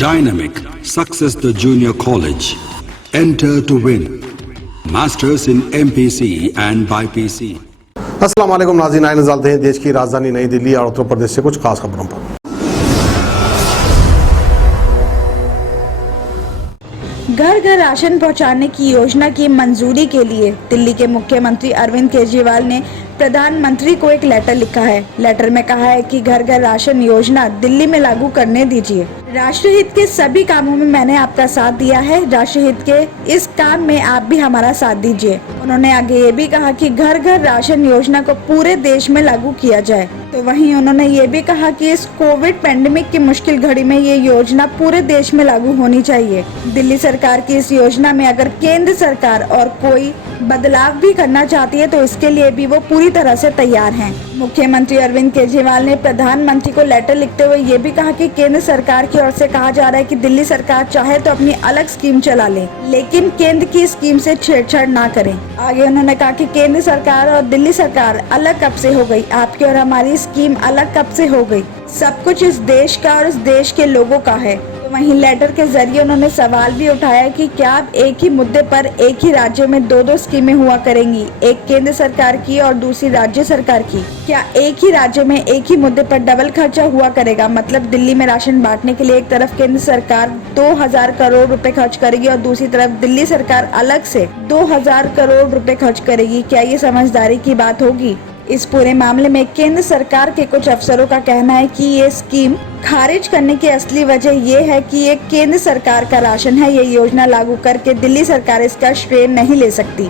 Dynamic Success the Junior College. Enter to win. Masters in MPC and BPC. अस्सलाम वालेकुम नाज़रीन, आइए नज़र डालते हैं देश की राजधानी नई दिल्ली और उत्तर प्रदेश से कुछ खास खबरों पर। घर घर राशन पहुंचाने की योजना की मंजूरी के लिए दिल्ली के मुख्यमंत्री अरविंद केजरीवाल ने प्रधानमंत्री को एक लेटर लिखा है। लेटर में कहा है कि घर घर राशन योजना दिल्ली में लागू करने दीजिए। राष्ट्रहित के सभी कामों में मैंने आपका साथ दिया है, राष्ट्रहित के इस काम में आप भी हमारा साथ दीजिए। उन्होंने आगे ये भी कहा कि घर घर राशन योजना को पूरे देश में लागू किया जाए। तो वहीं उन्होंने ये भी कहा कि इस कोविड पैंडेमिक की मुश्किल घड़ी में ये योजना पूरे देश में लागू होनी चाहिए। दिल्ली सरकार की इस योजना में अगर केंद्र सरकार और कोई बदलाव भी करना चाहती है तो इसके लिए भी वो पूरी तरह से तैयार हैं। मुख्यमंत्री अरविंद केजरीवाल ने प्रधानमंत्री को लेटर लिखते हुए ये भी कहा कि केंद्र सरकार की ओर से कहा जा रहा है कि दिल्ली सरकार चाहे तो अपनी अलग स्कीम चला ले, लेकिन केंद्र की स्कीम से छेड़छाड़ ना करें। आगे उन्होंने कहा कि केंद्र सरकार और दिल्ली सरकार अलग कब से हो गई, आपकी और हमारी स्कीम अलग कब से हो गई। सब कुछ इस देश का और इस देश के लोगों का है। तो वहीं लेटर के जरिए उन्होंने सवाल भी उठाया कि क्या अब एक ही मुद्दे पर एक ही राज्य में दो स्कीमें हुआ करेंगी, एक केंद्र सरकार की और दूसरी राज्य सरकार की। क्या एक ही राज्य में एक ही मुद्दे पर डबल खर्चा हुआ करेगा, मतलब दिल्ली में राशन बांटने के लिए एक तरफ केंद्र सरकार 2000 करोड़ रुपए खर्च करेगी और दूसरी तरफ दिल्ली सरकार अलग से 2000 करोड़ रुपए खर्च करेगी। क्या ये समझदारी की बात होगी? इस पूरे मामले में केंद्र सरकार के कुछ अफसरों का कहना है कि ये स्कीम खारिज करने की असली वजह ये है कि ये केंद्र सरकार का राशन है, ये योजना लागू करके दिल्ली सरकार इसका श्रेय नहीं ले सकती।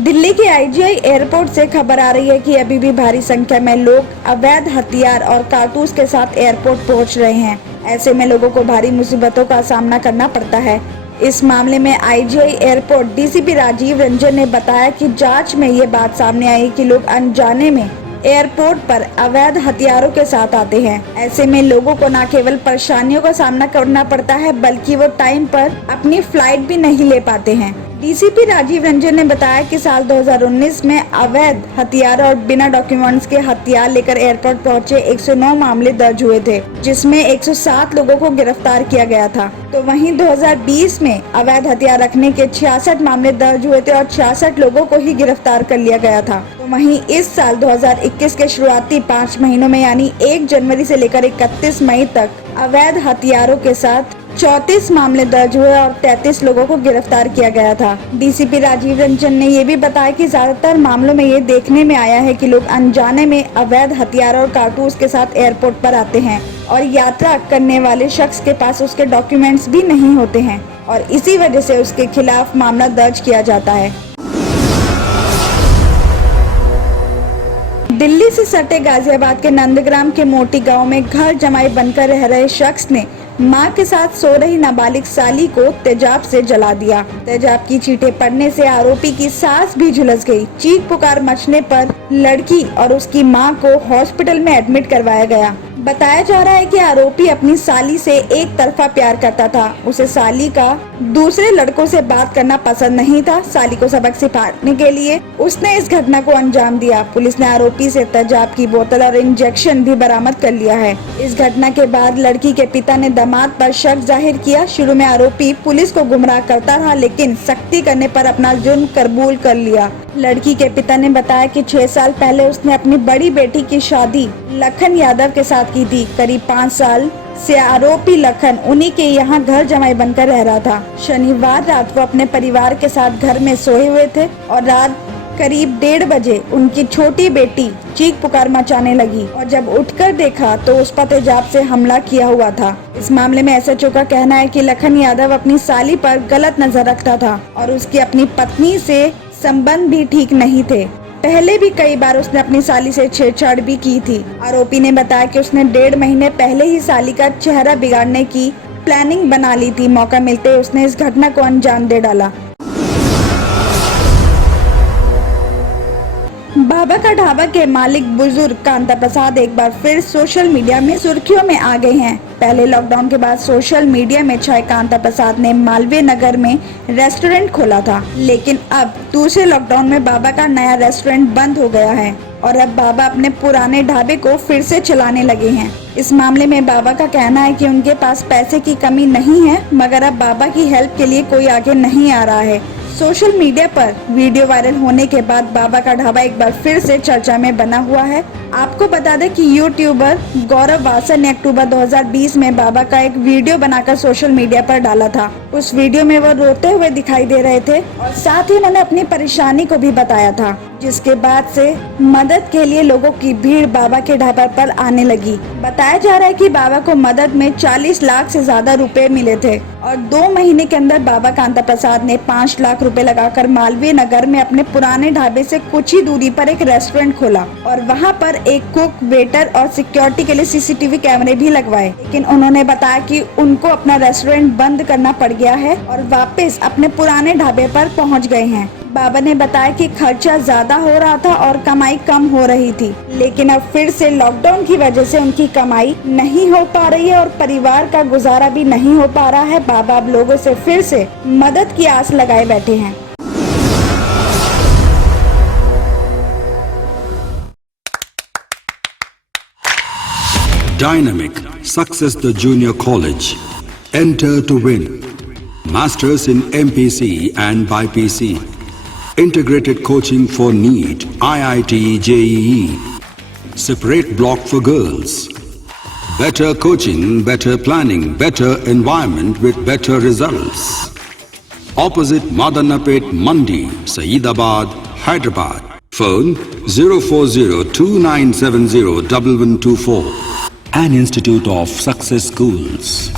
दिल्ली के आईजीआई एयरपोर्ट से खबर आ रही है कि अभी भी भारी संख्या में लोग अवैध हथियार और कारतूस के साथ एयरपोर्ट पहुंच रहे हैं। ऐसे में लोगों को भारी मुसीबतों का सामना करना पड़ता है। इस मामले में IGI airport DCP Rajeev Ranjan ने बताया कि जांच में ये बात सामने आई कि लोग अनजाने में एयरपोर्ट पर अवैध हथियारों के साथ आते हैं। ऐसे में लोगों को न केवल परेशानियों का सामना करना पड़ता है बल्कि वो टाइम पर अपनी फ्लाइट भी नहीं ले पाते हैं। डीसीपी राजीव रंजन ने बताया कि साल 2019 में अवैध हथियार और बिना डॉक्यूमेंट्स के हथियार लेकर एयरपोर्ट पहुंचे 109 मामले दर्ज हुए थे, जिसमें 107 लोगों को गिरफ्तार किया गया था। तो वहीं 2020 में अवैध हथियार रखने के 66 मामले दर्ज हुए थे और 66 लोगों को ही गिरफ्तार कर लिया गया था। तो वहीं इस साल 2021 के शुरुआती 5 महीनों में यानी 1 जनवरी से लेकर 31 मई तक अवैध हथियारों के साथ 34 मामले दर्ज हुए और 33 लोगों को गिरफ्तार किया गया था। डीसीपी राजीव रंजन ने ये भी बताया कि ज्यादातर मामलों में ये देखने में आया है कि लोग अनजाने में अवैध हथियार और कारतूस के साथ एयरपोर्ट पर आते हैं और यात्रा करने वाले शख्स के पास उसके डॉक्यूमेंट्स भी नहीं होते हैं और इसी वजह से उसके खिलाफ मामला दर्ज किया जाता है। दिल्ली से सटे गाजियाबाद के नंदग्राम के मोटी गांव में घर जमाई बनकर रह रहे शख्स ने मां के साथ सो रही नाबालिग साली को तेजाब से जला दिया। तेजाब की चींटे पड़ने से आरोपी की सांस भी झुलस गई। चीख पुकार मचने पर लड़की और उसकी मां को हॉस्पिटल में एडमिट करवाया गया। बताया जा रहा है कि आरोपी अपनी साली से एक तरफा प्यार करता था। उसे साली का दूसरे लड़कों से बात करना पसंद नहीं था। साली को सबक सिखाने के लिए उसने इस घटना को अंजाम दिया। पुलिस ने आरोपी से तेजाब की बोतल और इंजेक्शन भी बरामद कर लिया है। इस घटना के बाद लड़की के पिता ने दामाद पर शक जाहिर किया। शुरू में आरोपी पुलिस को गुमराह करता रहा, लेकिन सख्ती करने पर अपना जुर्म कबूल कर लिया। लड़की के पिता ने बताया कि 6 साल पहले उसने अपनी बड़ी बेटी की शादी लखन यादव के साथ की थी। करीब 5 साल से आरोपी लखन उन्हीं के यहाँ घर जमाई बनकर रह रहा था। शनिवार रात वो अपने परिवार के साथ घर में सोए हुए थे और रात करीब 1:30 बजे उनकी छोटी बेटी चीख पुकार मचाने लगी और जब उठकर देखा तो उस पर तेजाब से हमला किया हुआ था। इस मामले में एसएचओ का कहना है कि लखन यादव अपनी साली पर गलत नजर रखता था और उसकी अपनी पत्नी से संबंध भी ठीक नहीं थे। पहले भी कई बार उसने अपनी साली से छेड़छाड़ भी की थी। आरोपी ने बताया कि उसने 1.5 महीने पहले ही साली का चेहरा बिगाड़ने की प्लानिंग बना ली थी। मौका मिलते ही उसने इस घटना को अंजाम दे डाला। बाबा का ढाबा के मालिक बुजुर्ग कांता प्रसाद एक बार फिर सोशल मीडिया में सुर्खियों में आ गए हैं। पहले लॉकडाउन के बाद सोशल मीडिया में छाए कांता प्रसाद ने मालवीय नगर में रेस्टोरेंट खोला था, लेकिन अब दूसरे लॉकडाउन में बाबा का नया रेस्टोरेंट बंद हो गया है और अब बाबा अपने पुराने ढाबे को फिर से चलाने लगे हैं। इस मामले में बाबा का कहना है कि उनके पास पैसे की कमी नहीं है, मगर अब बाबा की हेल्प के लिए कोई आगे नहीं आ रहा है। सोशल मीडिया पर वीडियो वायरल होने के बाद बाबा का ढाबा एक बार फिर से चर्चा में बना हुआ है। आपको बता दें कि यूट्यूबर गौरव वासर ने अक्टूबर 2020 में बाबा का एक वीडियो बनाकर सोशल मीडिया पर डाला था। उस वीडियो में वो रोते हुए दिखाई दे रहे थे और साथ ही उन्होंने अपनी परेशानी को भी बताया था, जिसके बाद से मदद के लिए लोगों की भीड़ बाबा के ढाबा पर आने लगी। बताया जा रहा है कि बाबा को मदद में 40 लाख से ज्यादा रुपए मिले थे और 2 महीने के अंदर बाबा कांता प्रसाद ने 5 लाख रुपए लगाकर मालवीय नगर में अपने पुराने ढाबे से कुछ ही दूरी पर एक रेस्टोरेंट खोला और वहां पर एक कुक, वेटर और सिक्योरिटी के लिए सीसीटीवी कैमरे भी लगवाए। लेकिन उन्होंने बताया कि उनको अपना रेस्टोरेंट बंद करना पड़ गया है और वापस अपने पुराने ढाबे पर पहुंच गए हैं। बाबा ने बताया कि खर्चा ज्यादा हो रहा था और कमाई कम हो रही थी, लेकिन अब फिर से लॉकडाउन की वजह से उनकी कमाई नहीं हो पा रही है और परिवार का गुजारा भी नहीं हो पा रहा है। बाबा अब लोगों से फिर से मदद की आस लगाए बैठे हैं। Dynamic Success the Junior College. Enter to win. Masters in MPC and BPC. Integrated coaching for NEET, IIT, JEE. Separate block for girls. Better coaching, better planning, better environment with better results. Opposite Madanapet Mandi, Saeedabad, Hyderabad. Phone 04029701124. An Institute of Success Schools.